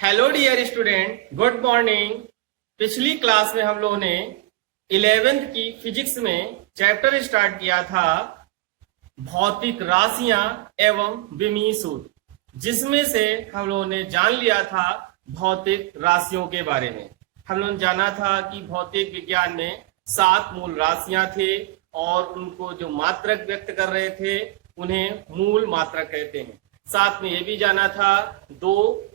Hello dear student, good morning. पिछली class में हम लोगों ने 11th की फिजिक्स में चैप्टर स्टार्ट किया था भौतिक राशियां एवं विमीय सूत्र, जिसमें से हम लोगों ने जान लिया था भौतिक राशियों के बारे में। हम लोगों ने जाना था कि भौतिक विज्ञान में 7 मूल राशियां थे और उनको जो मात्रक व्यक्त कर रहे थे उन्हें मूल मात्रक कहते हैं। साथ में ये भी जाना था 2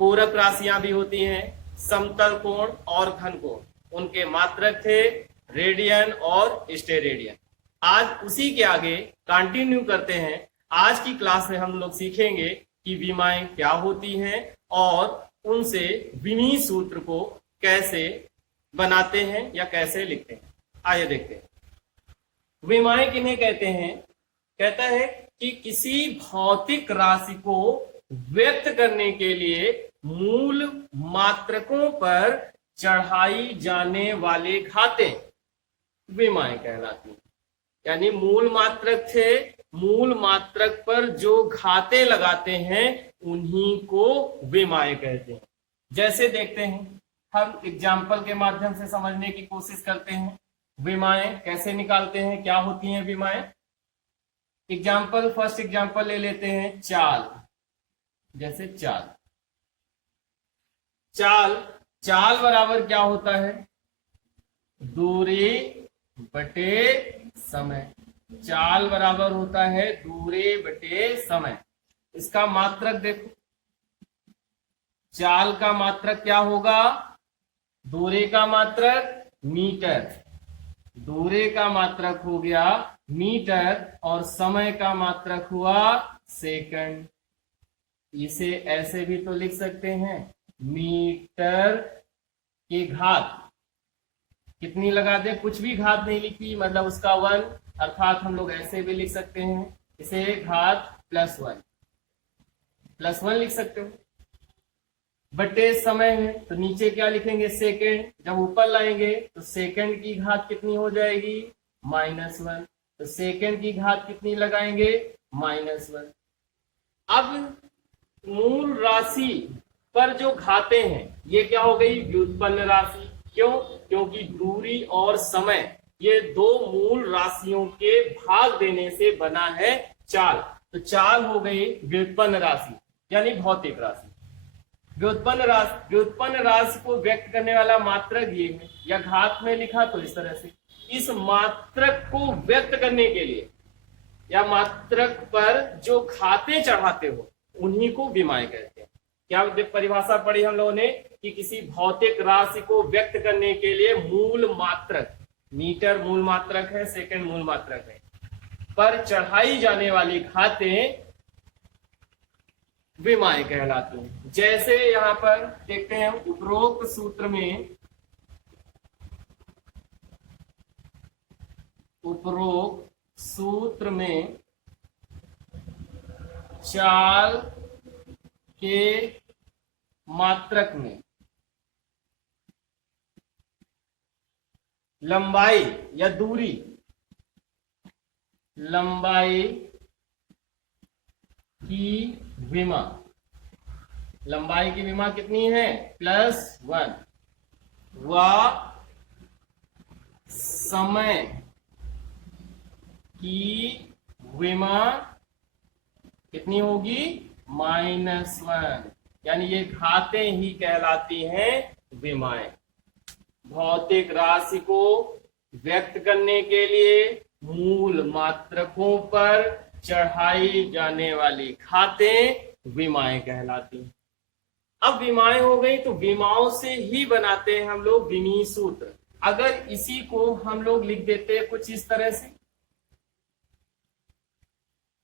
पूरक राशियां भी होती हैं, समतल कोण और घन कोण, उनके मात्रक थे रेडियन और स्टेरेडियन। आज उसी के आगे कंटिन्यू करते हैं। आज की क्लास में हम लोग सीखेंगे कि विमाएं क्या होती हैं और उनसे विमीय सूत्र को कैसे बनाते हैं या कैसे लिखते हैं। आइए देखते हैं विमाएं किन्हें कहते हैं। कहता है कि किसी भौतिक राशि को व्यक्त करने के लिए मूल मात्रकों पर चढ़ाई जाने वाले घातें विमाएं कहलाती हैं। यानी मूल मात्रक थे, मूल मात्रक पर जो घाते लगाते हैं उन्हीं को विमाएं कहते हैं। जैसे देखते हैं, हम एग्जाम्पल के माध्यम से समझने की कोशिश करते हैं विमाएं कैसे निकालते हैं, क्या होती हैं विमाएं। फर्स्ट एग्जाम्पल ले लेते हैं चाल। जैसे चाल बराबर क्या होता है, दूरी बटे समय। चाल बराबर होता है दूरी बटे समय। इसका मात्रक देखो, चाल का मात्रक क्या होगा, दूरी का मात्रक मीटर, दूरी का मात्रक हो गया मीटर और समय का मात्रक हुआ सेकंड। इसे ऐसे भी तो लिख सकते हैं, मीटर की घात कितनी लगा दे, कुछ भी घात नहीं लिखी मतलब उसका 1, अर्थात हम लोग ऐसे भी लिख सकते हैं इसे घात +1 लिख सकते हो। बटे समय है तो नीचे क्या लिखेंगे, सेकंड। जब ऊपर लाएंगे तो सेकंड की घात कितनी हो जाएगी, -1। तो सेकंड की घात कितनी लगाएंगे, -1। अब मूल राशि पर जो घाते हैं ये क्या हो गई, व्युत्पन्न राशि। क्यों? क्योंकि दूरी और समय ये 2 मूल राशियों के भाग देने से बना है चाल। तो चाल हो गई व्युत्पन्न राशि यानी भौतिक राशि। व्युत्पन्न राशि को व्यक्त करने वाला मात्रक ये है, या घात में लिखा तो इस तरह से। इस मात्रक को व्यक्त करने के लिए या मात्रक पर जो घाते चढ़ाते हो उन्हीं को विमाएं कहते हैं। क्या परिभाषा पढ़ी हम लोगों ने कि किसी भौतिक राशि को व्यक्त करने के लिए मूल मात्रक, मीटर मूल मात्रक है, सेकंड मूल मात्रक है, पर चढ़ाई जाने वाली घातें विमाएं कहलाती हैं। जैसे यहां पर देखते हैं उपरोक्त सूत्र में चाल के मात्रक में लंबाई या दूरी, लंबाई की विमा, लंबाई की विमा कितनी है, +1, व समय की विमा कितनी होगी, -1। यानी ये घातें ही कहलाती हैं विमाएं। भौतिक राशि को व्यक्त करने के लिए मूल मात्रकों पर चढ़ाई जाने वाली घातें विमाएं कहलाती हैं। अब विमाएं हो गई तो विमाओं से ही बनाते हैं हम लोग विमीय सूत्र। अगर इसी को हम लोग लिख देते हैं कुछ इस तरह से,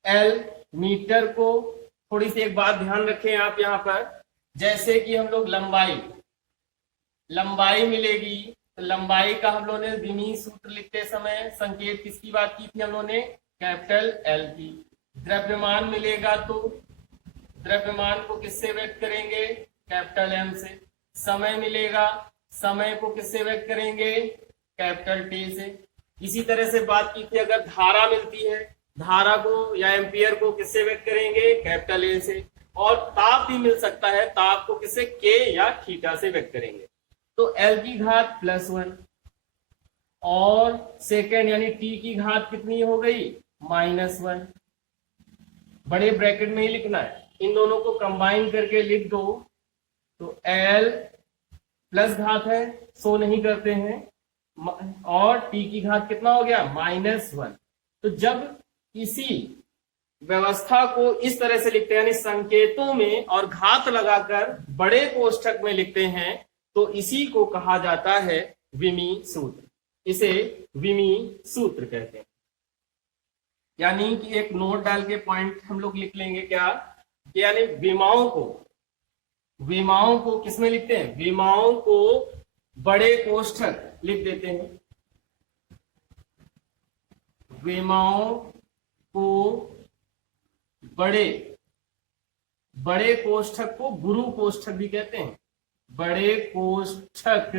L मीटर को, थोड़ी सी एक बात ध्यान रखें आप यहाँ पर, जैसे कि हम लोग लंबाई मिलेगी तो लंबाई का हम लोगों ने विमीय सूत्र लिखते समय संकेत किसकी बात की थी हम लोगों ने, कैपिटल L की। द्रव्यमान मिलेगा तो द्रव्यमान को किससे व्यक्त करेंगे, कैपिटल M से। समय मिलेगा, समय को किससे व्यक्त करेंगे, कैपिटल T से। इसी तरह से बात की थी अगर धारा मिलती है, धारा को या एम्पियर को किससे व्यक्त करेंगे, कैपिटल A से। और ताप भी मिल सकता है, ताप को किसे के या थीटा से व्यक्त करेंगे। तो एल की घात +1 और सेकेंड यानी टी की घात कितनी हो गई -1, बड़े ब्रैकेट में ही लिखना है, इन दोनों को कंबाइन करके लिख दो। तो एल प्लस घात है, सो नहीं करते हैं, और टी की घात कितना हो गया -1। तो जब इसी व्यवस्था को इस तरह से लिखते हैं यानी संकेतों में और घात लगाकर बड़े कोष्ठक में लिखते हैं, तो इसी को कहा जाता है विमी सूत्र, इसे विमी सूत्र कहते हैं। यानी कि एक नोट डाल के पॉइंट हम लोग लिख लेंगे क्या, यानी विमाओं को किसमें लिखते हैं, विमाओं को बड़े कोष्ठक लिख देते हैं, विमाओं को बड़े कोष्ठक को गुरु कोष्ठक भी कहते हैं। बड़े कोष्ठक,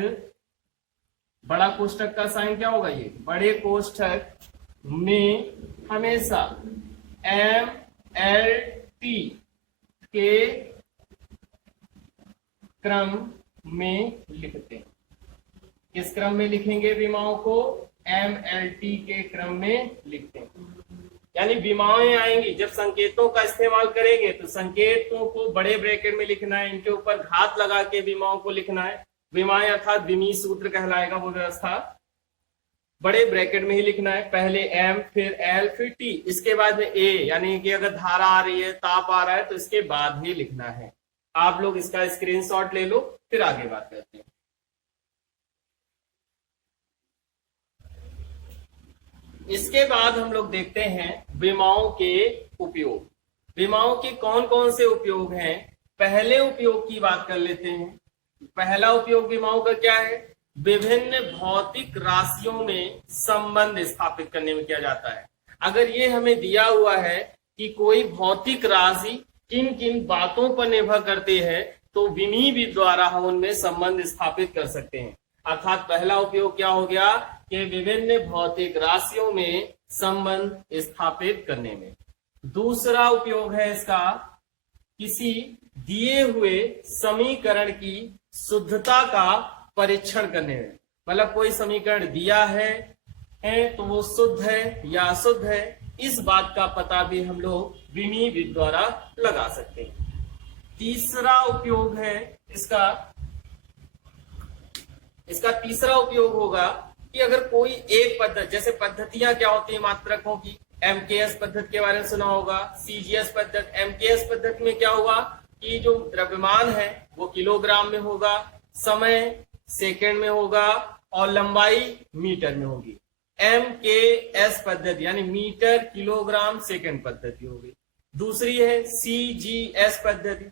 बड़ा कोष्ठक का साइन क्या होगा, ये बड़े कोष्ठक में हमेशा MLT के क्रम में लिखते हैं। किस क्रम में लिखेंगे विमाओं को, MLT के क्रम में लिखते हैं। यानी विमाएं आएंगी जब संकेतों का इस्तेमाल करेंगे तो संकेतों को बड़े ब्रैकेट में लिखना है, इनके ऊपर घात लगा के विमाओं को लिखना है। विमाएं अर्थात विमी सूत्र कहलाएगा वो व्यवस्था, बड़े ब्रैकेट में ही लिखना है, पहले M फिर L फिर T, इसके बाद में A, यानी कि अगर धारा आ रही है, ताप आ रहा है तो इसके बाद ही लिखना है। आप लोग इसका स्क्रीनशॉट ले लो, फिर आगे बात करते हैं। इसके बाद हम लोग देखते हैं विमाओं के उपयोग। विमाओं के कौन कौन से उपयोग हैं, पहले उपयोग की बात कर लेते हैं। पहला उपयोग विमाओं का क्या है, विभिन्न भौतिक राशियों में संबंध स्थापित करने में किया जाता है। अगर ये हमें दिया हुआ है कि कोई भौतिक राशि किन किन बातों पर निर्भर करती है, तो विमी द्वारा हम उनमें संबंध स्थापित कर सकते हैं। अर्थात पहला उपयोग क्या हो गया कि विभिन्न भौतिक राशियों में संबंध स्थापित करने में। दूसरा उपयोग है इसका किसी दिए हुए समीकरण की शुद्धता का परीक्षण करने में। मतलब कोई समीकरण दिया है तो वो शुद्ध है या अशुद्ध है, इस बात का पता भी हम लोग विमी द्वारा लगा सकते हैं। तीसरा उपयोग है इसका तीसरा उपयोग होगा कि अगर कोई एक पद्धति, जैसे पद्धतियां क्या होती है मात्रकों की, MKS पद्धति के बारे में सुना होगा, CGS पद्धति। MKS पद्धति में क्या होगा कि जो द्रव्यमान है वो किलोग्राम में होगा, समय सेकंड में होगा और लंबाई मीटर में होगी। MKS पद्धति यानी मीटर किलोग्राम सेकंड पद्धति होगी। दूसरी है CGS पद्धति,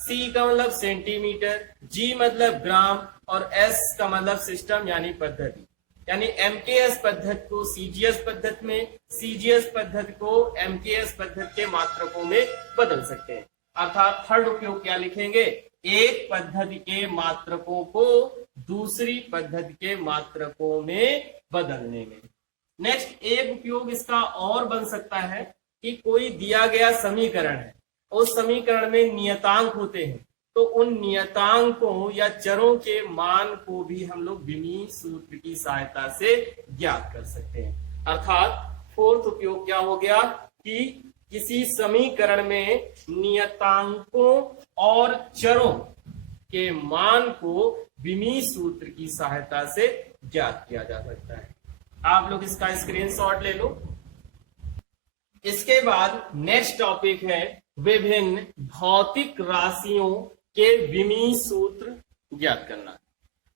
C का मतलब सेंटीमीटर, G मतलब ग्राम और S का मतलब सिस्टम यानी पद्धति। यानी MKS पद्धति को CGS पद्धति में, CGS पद्धति को MKS पद्धति के मात्रकों में बदल सकते हैं। अर्थात थर्ड उपयोग क्या लिखेंगे, एक पद्धति के मात्रकों को दूसरी पद्धति के मात्रकों में बदलने में। नेक्स्ट एक उपयोग इसका और बन सकता है कि कोई दिया गया समीकरण है, उस समीकरण में नियतांक होते हैं, तो उन नियतांकों या चरों के मान को भी हम लोग विमी सूत्र की सहायता से ज्ञात कर सकते हैं। अर्थात फोर्थ उपयोग क्या हो गया कि किसी समीकरण में नियतांकों और चरों के मान को विमी सूत्र की सहायता से ज्ञात किया जा सकता है। आप लोग इसका स्क्रीनशॉट ले लो। इसके बाद नेक्स्ट टॉपिक है विभिन्न भौतिक राशियों के विमी सूत्र ज्ञात करना।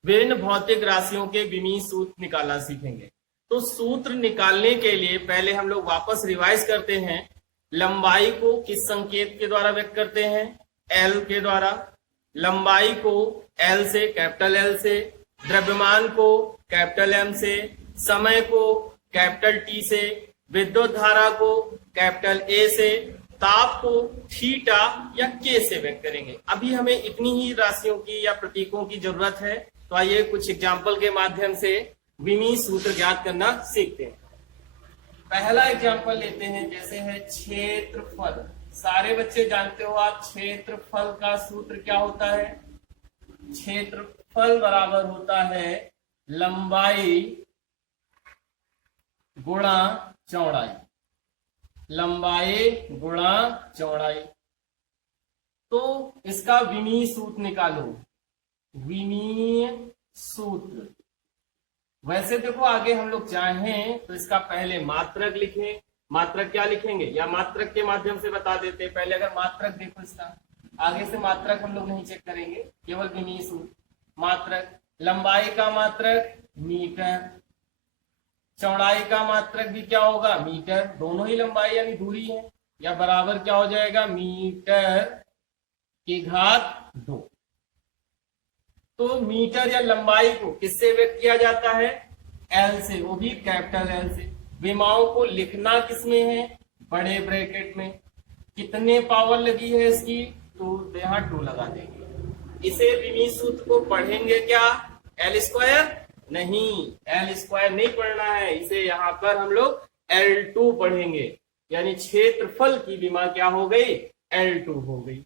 विभिन्न भौतिक राशियों के विमी सूत्र निकालना सीखेंगे। तो सूत्र निकालने के लिए पहले हम लोग वापस रिवाइज करते हैं। लंबाई को किस संकेत के द्वारा व्यक्त करते हैं, एल के द्वारा। लंबाई को एल से, कैपिटल एल से, द्रव्यमान को कैपिटल एम से, समय को कैपिटल टी से, विद्युत धारा को कैपिटल ए से, ताप को थीटा या के से व्यक्त करेंगे। अभी हमें इतनी ही राशियों की या प्रतीकों की जरूरत है, तो आइए कुछ एग्जाम्पल के माध्यम से विमी सूत्र ज्ञात करना सीखते हैं। पहला एग्जाम्पल लेते हैं, जैसे है क्षेत्रफल। सारे बच्चे जानते हो आप क्षेत्रफल का सूत्र क्या होता है। क्षेत्रफल बराबर होता है लंबाई गुणा चौड़ाई। लंबाई गुणा चौड़ाई। तो इसका विमीय सूत्र निकालो। विमीय सूत्र वैसे देखो आगे हम लोग चाहें तो इसका पहले मात्रक लिखें। मात्रक क्या लिखेंगे या मात्रक के माध्यम से बता देते हैं। पहले अगर मात्रक देखो इसका, आगे से मात्रक हम लोग नहीं चेक करेंगे, केवल विमीय सूत्र। मात्रक लंबाई का मात्रक मीटर, चौड़ाई का मात्रक भी क्या होगा मीटर। दोनों ही लंबाई यानी दूरी है, या बराबर क्या हो जाएगा मीटर की घात 2। तो मीटर या लंबाई को किससे व्यक्त किया जाता है एल से, वो भी कैपिटल एल से। विमाओं को लिखना किसमें है बड़े ब्रैकेट में। कितने पावर लगी है इसकी तो यहाँ 2 लगा देंगे। इसे विमीय सूत्र को पढ़ेंगे क्या एल स्क्वायर, नहीं एल स्क्वायर नहीं पढ़ना है, इसे यहाँ पर हम लोग L2 पढ़ेंगे। यानी क्षेत्रफल की विमा क्या हो गई L2 हो गई।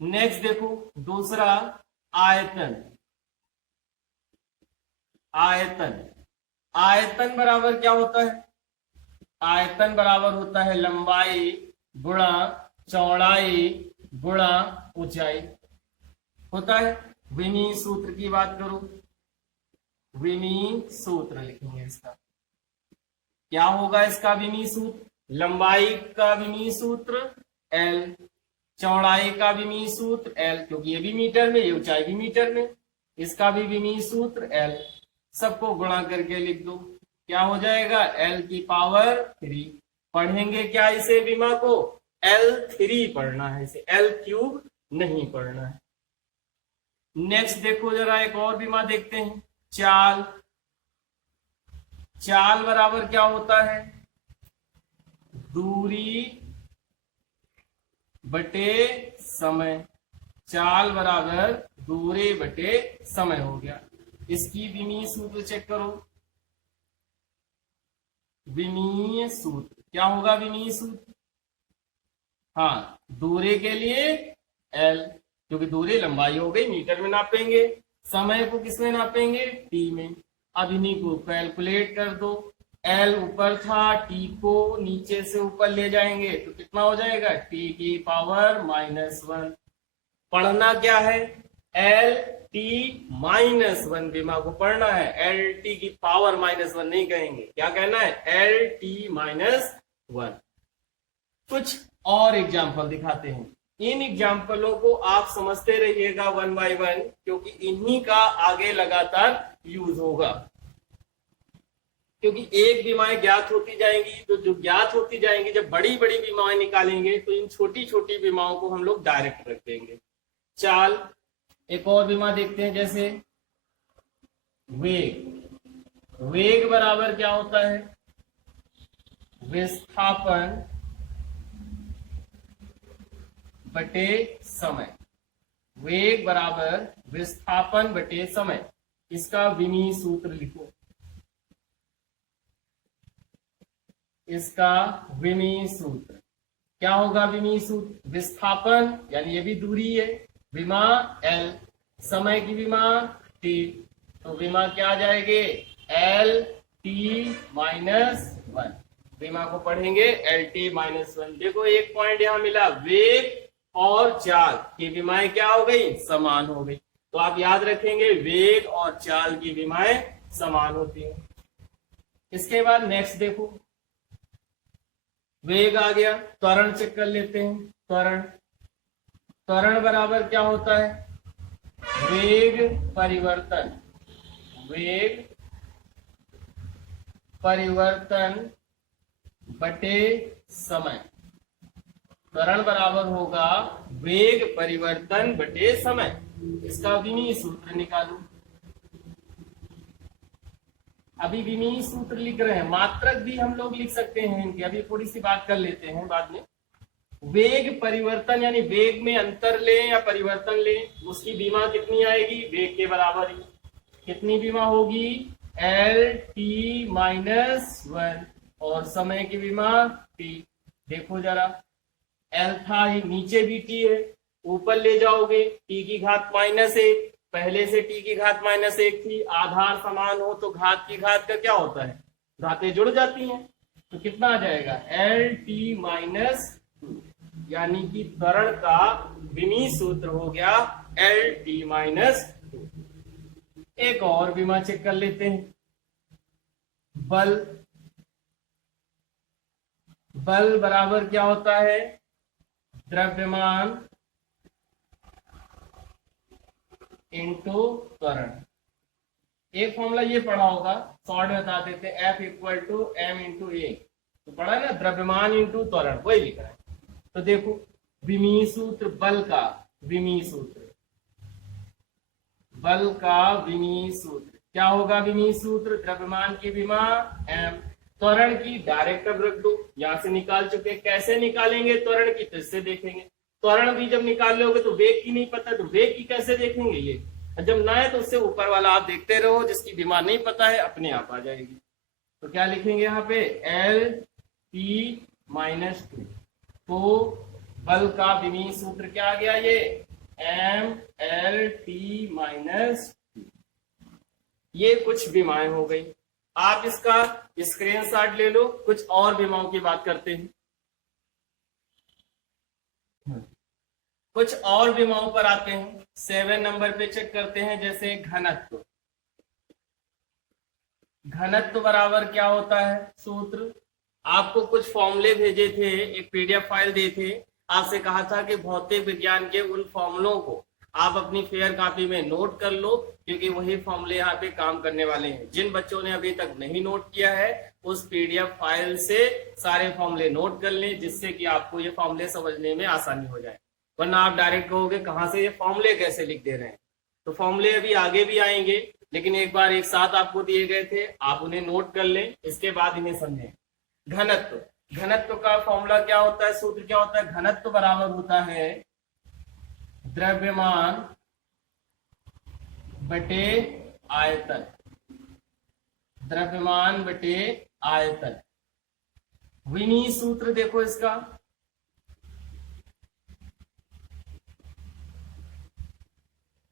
नेक्स्ट देखो दूसरा आयतन। आयतन आयतन बराबर क्या होता है। आयतन बराबर होता है लंबाई गुणा चौड़ाई गुणा ऊंचाई होता है। विमीय सूत्र की बात करो, विमीय सूत्र लिखेंगे इसका। क्या होगा इसका विमीय सूत्र। लंबाई का विमीय सूत्र L, चौड़ाई का विमीय सूत्र L, क्योंकि ये भी मीटर में ये ऊंचाई भी मीटर में, इसका भी विमीय सूत्र L। सबको गुणा करके लिख दो, क्या हो जाएगा L की पावर 3। पढ़ेंगे क्या इसे विमा को L3 पढ़ना है, इसे L3 नहीं पढ़ना है। नेक्स्ट देखो जरा एक और विमा देखते हैं चाल। चाल बराबर क्या होता है दूरी बटे समय। चाल बराबर दूरी बटे समय हो गया। इसकी विमीय सूत्र चेक करो। विमीय सूत्र क्या होगा विमीय सूत्र। हाँ दूरी के लिए L, क्योंकि दूरी लंबाई हो गई मीटर में नापेंगे, समय को किसमें नापेंगे T में। अब इन्हीं को कैलकुलेट कर दो। L ऊपर था, T को नीचे से ऊपर ले जाएंगे तो कितना हो जाएगा T की पावर -1। पढ़ना क्या है LT -1 विमा को पढ़ना है। LT की पावर -1 नहीं कहेंगे, क्या कहना है LT -1। कुछ और एग्जाम्पल दिखाते हैं। इन एग्जाम्पलों को आप समझते रहिएगा 1 by 1, क्योंकि इन्हीं का आगे लगातार यूज होगा। क्योंकि एक विमाएं ज्ञात होती जाएंगी, तो जो ज्ञात होती जाएंगी जब बड़ी बड़ी विमाएं निकालेंगे तो इन छोटी छोटी विमाओं को हम लोग डायरेक्ट रख देंगे। चाल एक और विमा देखते हैं, जैसे वेग। वेग बराबर क्या होता है विस्थापन बटे समय। वेग बराबर विस्थापन बटे समय। इसका विमीय सूत्र लिखो। इसका विमीय सूत्र क्या होगा विमीय सूत्र। विस्थापन यानी ये भी दूरी है, विमा L, समय की विमा T, तो विमा क्या आ जाएंगे LT -1। विमा को पढ़ेंगे LT -1। देखो एक पॉइंट यहां मिला, वेग और चाल की विमाएं क्या हो गई समान हो गई। तो आप याद रखेंगे वेग और चाल की विमाएं समान होती हैं। इसके बाद नेक्स्ट देखो, वेग आ गया, त्वरण चेक कर लेते हैं। त्वरण त्वरण बराबर क्या होता है वेग परिवर्तन। वेग परिवर्तन बटे समय। त्वरण बराबर होगा वेग परिवर्तन बटे समय। इसका विमीय सूत्र निकालो। अभी विमीय सूत्र लिख रहे हैं, मात्रक भी हम लोग लिख सकते हैं इनकी, अभी थोड़ी सी बात कर लेते हैं बाद में। वेग परिवर्तन यानी वेग में अंतर लें या परिवर्तन लें, उसकी विमा कितनी आएगी वेग के बराबर ही। कितनी विमा होगी LT -1 और समय की विमा T। देखो जरा एल था, नीचे भी टी है, ऊपर ले जाओगे टी की घात -1, पहले से टी की घात -1 थी, आधार समान हो तो घात की घात का क्या होता है, घातें जुड़ जाती हैं, तो कितना आ जाएगा एल टी -2, यानी कि त्वरण का विमीय सूत्र हो गया एल टी -2। एक और विमा चेक कर लेते हैं, बल। बल बराबर क्या होता है, द्रव्यमान इंटू त्वरण। एक फॉर्मूला ये पढ़ा होगा, शॉर्ट में बता देते हैं, F = m × a, तो पढ़ा है ना, द्रव्यमान इंटू त्वरण, वही लिखा है। तो देखो विमीय सूत्र, बल का विमीय सूत्र, बल का विमीय सूत्र क्या होगा, विमीय सूत्र द्रव्यमान की विमा m, त्वरण की डायरेक्ट अब रख दो, यहां से निकाल चुके, कैसे निकालेंगे त्वरण की, तो इससे देखेंगे। त्वरण भी जब निकाल लोगे तो वेग की नहीं पता, तो वेग की कैसे देखेंगे, ये जब ना है तो उससे ऊपर वाला आप देखते रहो, जिसकी विमा नहीं पता है अपने आप आ जाएगी। तो क्या लिखेंगे यहाँ पे एल टी -2, तो बल का विमीय सूत्र क्या आ गया, ये एम एल टी -2। ये कुछ विमाएं हो गई, आप इसका स्क्रीनशॉट ले लो। कुछ और विमाओं की बात करते हैं, कुछ और विमाओं पर आते हैं। 7 नंबर पे चेक करते हैं, जैसे घनत्व। घनत्व बराबर क्या होता है, सूत्र आपको कुछ फॉर्मूले भेजे थे, एक पीडीएफ फाइल दिए थे, आपसे कहा था कि भौतिक विज्ञान के उन फॉर्मूलों को आप अपनी फेयर कॉपी में नोट कर लो, क्योंकि वही फॉर्मूले यहाँ पे काम करने वाले हैं। जिन बच्चों ने अभी तक नहीं नोट किया है, उस पीडीएफ फाइल से सारे फॉर्मूले नोट कर लें, जिससे कि आपको ये फॉर्मूले समझने में आसानी हो जाए। वरना आप डायरेक्ट कहोगे कहाँ से ये फॉर्मूले कैसे लिख दे रहे हैं। तो फॉर्मूले अभी आगे भी आएंगे, लेकिन एक बार एक साथ आपको दिए गए थे, आप उन्हें नोट कर लें, इसके बाद इन्हें समझें। घनत्व, घनत्व का फॉर्मूला क्या होता है, सूत्र क्या होता है, घनत्व बराबर होता है द्रव्यमान बटे आयतन, द्रव्यमान बटे आयतन। विमीय सूत्र देखो इसका,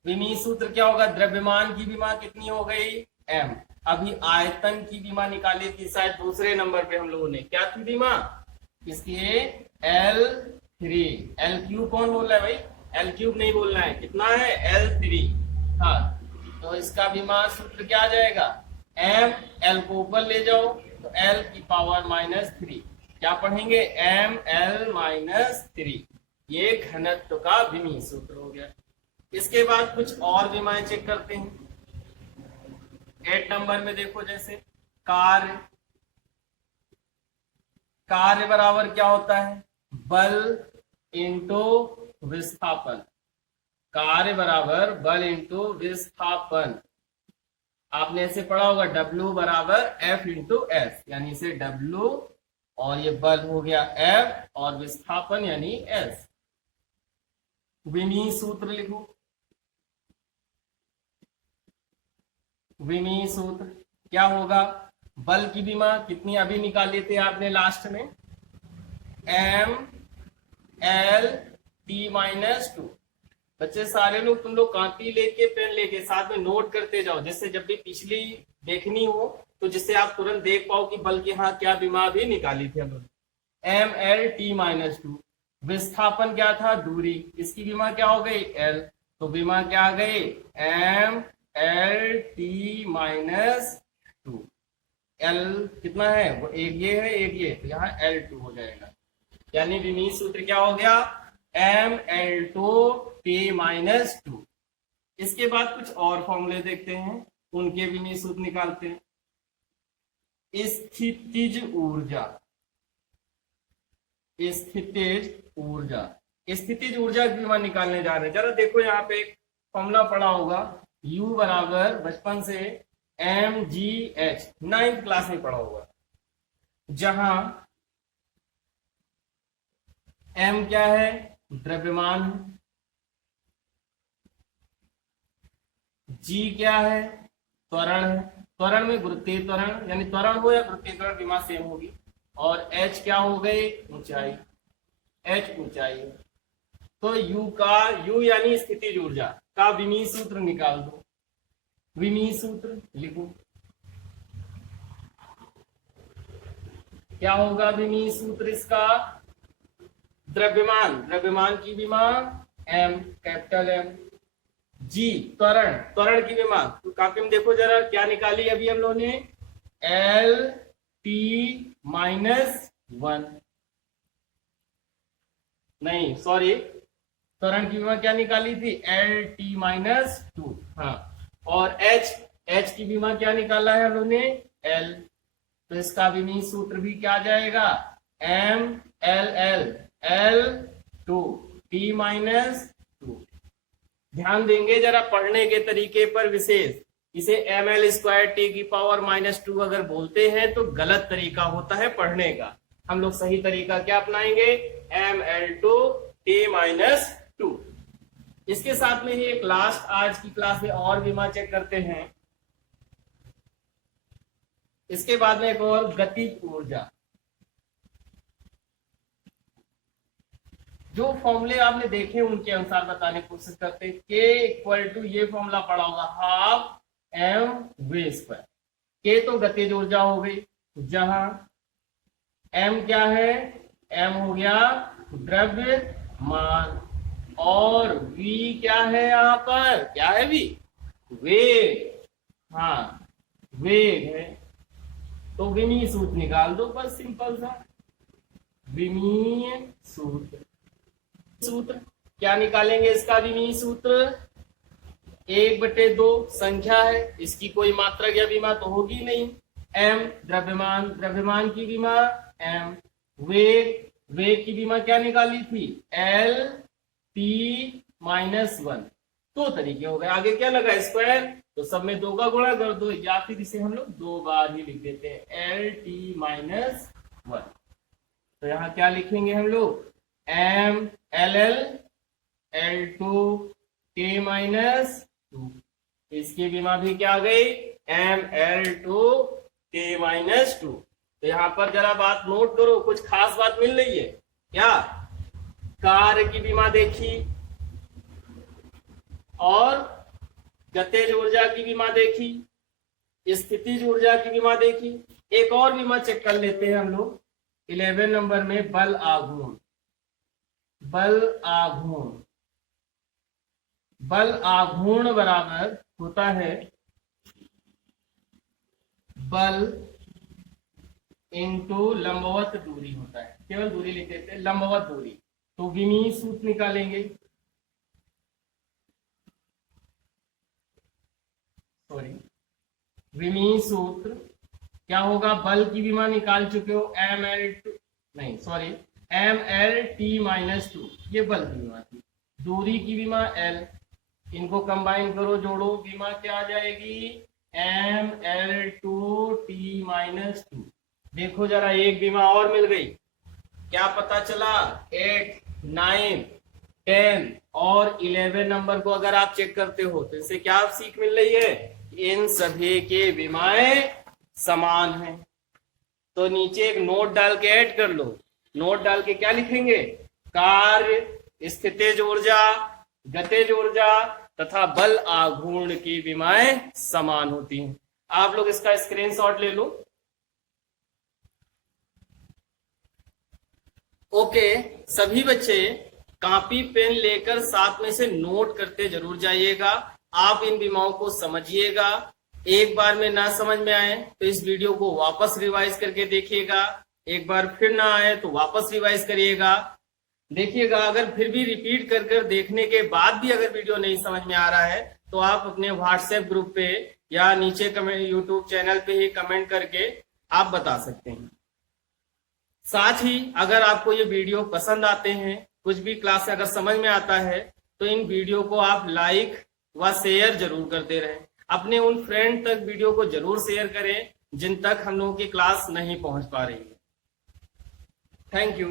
विमीय सूत्र क्या होगा, द्रव्यमान की विमा कितनी हो गई m, अभी आयतन की विमा निकाली थी शायद दूसरे नंबर पे हम लोगों ने, क्या थी विमा इसकी, L3, L3 कौन बोल रहा है भाई, L3 नहीं बोलना है, कितना है L3। हाँ, तो इसका विमा सूत्र क्या आ जाएगा, m, L को ऊपर ले जाओ तो L की पावर -3, क्या पढ़ेंगे ml -3, ये घनत्व का विमीय सूत्र हो गया। इसके बाद कुछ और विमाएं चेक करते हैं। 8 नंबर में देखो, जैसे कार्य, कार्य बराबर क्या होता है, बल इंटू विस्थापन, कार्य बराबर बल इंटू विस्थापन। आपने ऐसे पढ़ा होगा W बराबर F इंटू S, यानी इसे W और ये बल हो गया F और विस्थापन यानी S। विमीय सूत्र लिखो, विमीय सूत्र क्या होगा, बल की विमा कितनी अभी निकाली थी आपने लास्ट में, m l t -2। बच्चे सारे लोग, तुम लोग कॉपी लेके पेन लेके साथ में नोट करते जाओ, जिससे जब भी पिछली देखनी हो तो जिससे आप तुरंत देख पाओ कि बल की हाँ क्या विमा भी निकाली थी हम लोग। m l t -2, विस्थापन क्या था, दूरी, इसकी विमा क्या हो गई l, तो विमा क्या आ गई m l t -2। l कितना है, वो एक ये है एक ये, तो यहाँ L2 हो जाएगा, यानी विमीय सूत्र क्या हो गया ml2 t -2। इसके बाद कुछ और फॉर्मूले देखते हैं, उनके विमीय सूत्र निकालते हैं। स्थितिज ऊर्जा, स्थितिज ऊर्जा, स्थितिज ऊर्जा की विमा निकालने जा रहे हैं। जरा देखो यहाँ पे एक फॉर्मूला पढ़ा होगा, U बराबर बचपन से mgh, 9th क्लास में पढ़ा होगा, जहां m क्या है, द्रव्यमान, g क्या है, त्वरण है, त्वरण में गुरुत्वीय त्वरण, यानी त्वरण हो या गुरुत्वीय त्वरण विमा सेम होगी, और h क्या हो गई, ऊंचाई। h ऊंचाई है। तो u यानी स्थितिज ऊर्जा का विमीय सूत्र निकाल दो। विमीय सूत्र लिखो, क्या होगा विमीय सूत्र इसका? द्रव्यमान की विमा m, कैपिटल M। जी त्वरण की विमा, तो काफी में देखो जरा क्या निकाली अभी हम लोगों ने, L-T-1, नहीं सॉरी, त्वरण की विमा क्या निकाली थी? L-T-2। हाँ, और H की विमा क्या निकाला है हम लोगों ने? L। तो इसका विमीय सूत्र भी क्या आ जाएगा? M-L-L-2 T-2। ध्यान देंगे जरा पढ़ने के तरीके पर विशेष। इसे ml²T⁻² अगर बोलते हैं तो गलत तरीका होता है पढ़ने का। हम लोग सही तरीका क्या अपनाएंगे? ml2T-2। इसके साथ में ही एक लास्ट आज की क्लास में और विमा चेक करते हैं। इसके बाद में एक और गतिज ऊर्जा। जो फॉर्मूले आपने देखे उनके अनुसार बताने की कोशिश करते हैं। K = ये फॉर्मूला पड़ा होगा, हाफ mv²। K तो गतिज ऊर्जा हो गई, जहां m क्या है? m हो गया द्रव्यमान, और v क्या है? यहाँ पर क्या है? v वेग। हाँ, वेग है। तो विमीय सूत्र निकाल दो, बस सिंपल सा। विमीय सूत्र क्या निकालेंगे? इसका विमीय सूत्र 1/2 संख्या है, इसकी कोई मात्रक या विमा तो होगी नहीं। m द्रव्यमान की विमा m, वेग की विमा क्या निकाली थी? L-T-1। 2 तरीके हो गए। आगे क्या लगा? स्क्वायर, तो सब में 2 का गुणा कर दो, या फिर इसे हम लोग 2 बार ही लिख देते हैं, L-T-1। तो यहाँ क्या लिखेंगे हम लोग? M-L-L-L2K-2। इसकी विमा भी क्या आ गई? M-L2K-2। तो यहाँ पर जरा बात नोट करो, कुछ खास बात मिल रही है क्या? कार्य की विमा देखी और गतिज ऊर्जा की विमा देखी, स्थितिज ऊर्जा की विमा देखी। एक और विमा चेक कर लेते हैं हम लोग 11 नंबर में, बल आघूर्ण बराबर होता है बल इंटू लंबवत दूरी होता है। केवल दूरी लिख देते हैं, लंबवत दूरी। तो विमीय सूत्र निकालेंगे, विमीय सूत्र क्या होगा? बल की विमा निकाल चुके हो, ML-T-2, ये बल की विमा थी। दूरी की विमा L, इनको कंबाइन करो, जोड़ो, विमा क्या आ जाएगी? ML2T-2। देखो जरा एक विमा और मिल गई। क्या पता चला? 8, 9, 10 और 11 नंबर को अगर आप चेक करते हो तो इससे क्या सीख मिल रही है? इन सभी के विमाएं समान हैं। तो नीचे एक नोट डाल के ऐड कर लो। नोट डाल के क्या लिखेंगे? कार्य, स्थितिज ऊर्जा, गतिज ऊर्जा तथा बल आघूर्ण की विमाएं समान होती हैं। आप लोग इसका स्क्रीनशॉट ले लो। ओके, सभी बच्चे कॉपी पेन लेकर साथ में से नोट करते जरूर जाइएगा। आप इन विमाओं को समझिएगा। एक बार में ना समझ में आए तो इस वीडियो को वापस रिवाइज करके देखिएगा। एक बार फिर ना आए तो वापस रिवाइज करिएगा, देखिएगा। अगर फिर भी रिपीट कर देखने के बाद भी अगर वीडियो नहीं समझ में आ रहा है तो आप अपने व्हाट्सएप ग्रुप पे या नीचे कमेंट यूट्यूब चैनल पे ही कमेंट करके आप बता सकते हैं। साथ ही अगर आपको ये वीडियो पसंद आते हैं, कुछ भी क्लास अगर समझ में आता है, तो इन वीडियो को आप लाइक व शेयर जरूर करते रहें। अपने उन फ्रेंड तक वीडियो को जरूर शेयर करें जिन तक हम लोगों की क्लास नहीं पहुंच पा रही है। Thank you.